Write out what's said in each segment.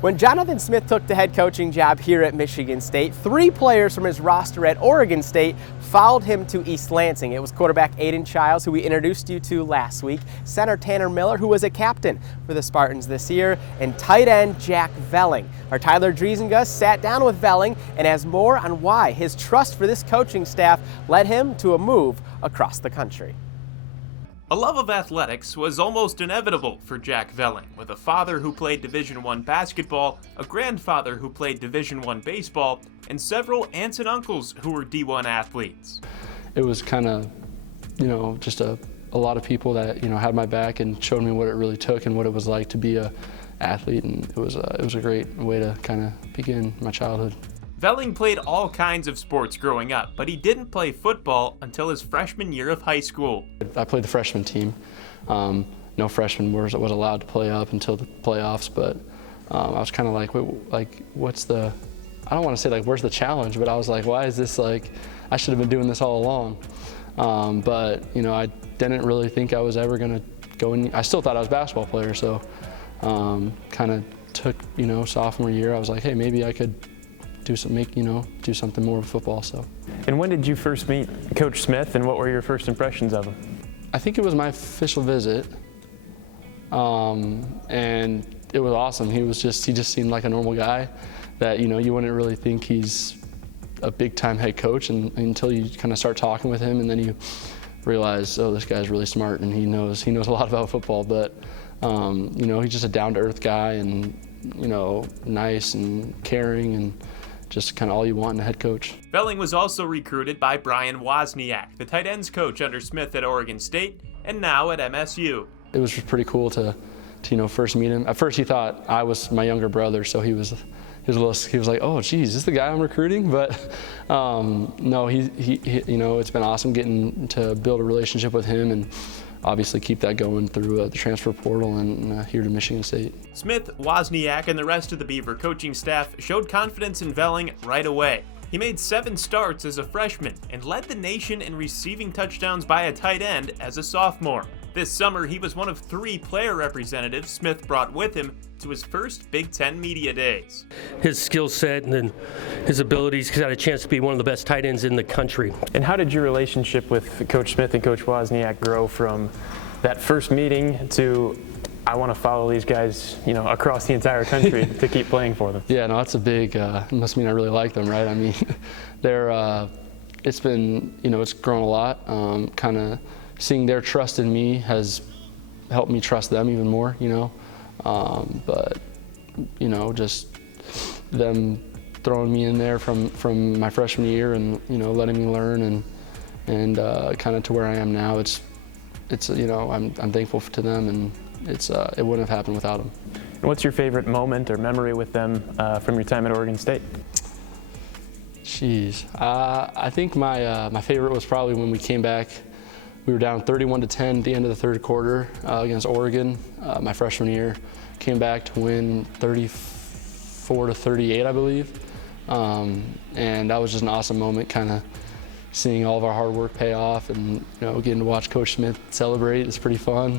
When Jonathan Smith took the head coaching job here at Michigan State, 3 players from his roster at Oregon State followed him to East Lansing. It was quarterback Aiden Childs, who we introduced you to last week, center Tanner Miller, who was a captain for the Spartans this year, and tight end Jack Velling. Our Tyler Driesengus sat down with Velling and has more on why his trust for this coaching staff led him to a move across the country. A love of athletics was almost inevitable for Jack Velling, with a father who played Division I basketball, a grandfather who played Division I baseball, and several aunts and uncles who were D1 athletes. It was kind of, just a lot of people that, had my back and showed me what it really took and what it was like to be a athlete, and it was a great way to kind of begin my childhood. Velling played all kinds of sports growing up, but he didn't play football until his freshman year of high school. I played the freshman team. No freshman was allowed to play up until the playoffs, but I was kind of like, what's the, I don't want to say like, where's the challenge, but I was like, why is this like, I should have been doing this all along. But, I didn't really think I was ever going to go in. I still thought I was a basketball player, so kind of took, sophomore year, I was like, hey, maybe I could do something more with football. So. And when did you first meet Coach Smith, and what were your first impressions of him? I think it was my official visit, and it was awesome. He just seemed like a normal guy that you wouldn't really think he's a big-time head coach until you kind of start talking with him, and then you realize, oh, this guy's really smart and he knows a lot about football. But he's just a down-to-earth guy, and nice and caring, and just kind of all you want in a head coach. Velling was also recruited by Brian Wozniak, the tight ends coach under Smith at Oregon State and now at MSU. It was pretty cool to first meet him. At first he thought I was my younger brother, so he was like, oh geez, is this the guy I'm recruiting? But no, he it's been awesome getting to build a relationship with him, and obviously keep that going through the transfer portal and here to Michigan State. Smith, Wozniak, and the rest of the Beaver coaching staff showed confidence in Velling right away. He made 7 starts as a freshman and led the nation in receiving touchdowns by a tight end as a sophomore. This summer, he was one of 3 player representatives Smith brought with him to his first Big Ten media days. His skill set and then his abilities, he's got a chance to be one of the best tight ends in the country. And how did your relationship with Coach Smith and Coach Wozniak grow from that first meeting to, I want to follow these guys, across the entire country to keep playing for them? Yeah, no, that's a big, it must mean I really like them, right? I mean, it's been, it's grown a lot. Kind of seeing their trust in me has helped me trust them even more, but just them throwing me in there from my freshman year and letting me learn and kind of to where I am now. It's I'm thankful to them, and it wouldn't have happened without them. And what's your favorite moment or memory with them from your time at Oregon State? Jeez, I think my favorite was probably when we came back. We were down 31-10 at the end of the third quarter against Oregon, my freshman year. Came back to win 34-38, I believe. And that was just an awesome moment, kind of seeing all of our hard work pay off, and getting to watch Coach Smith celebrate is pretty fun.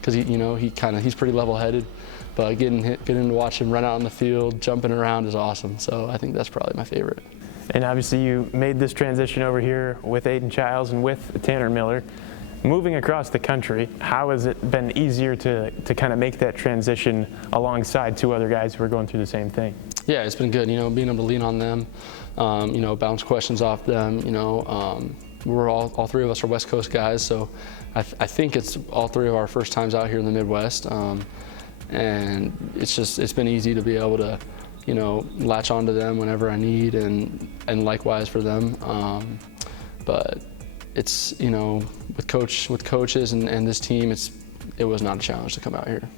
Because he's pretty level-headed, but getting to watch him run out on the field, jumping around is awesome. So I think that's probably my favorite. And obviously you made this transition over here with Aiden Childs and with Tanner Miller. Moving across the country, how has it been easier to kind of make that transition alongside 2 other guys who are going through the same thing? Yeah, it's been good, being able to lean on them, bounce questions off them, we're all 3 of us are West Coast guys, so I think it's all 3 of our first times out here in the Midwest, and it's been easy to be able to latch onto them whenever I need, and likewise for them. But it's with coaches and this team, it was not a challenge to come out here.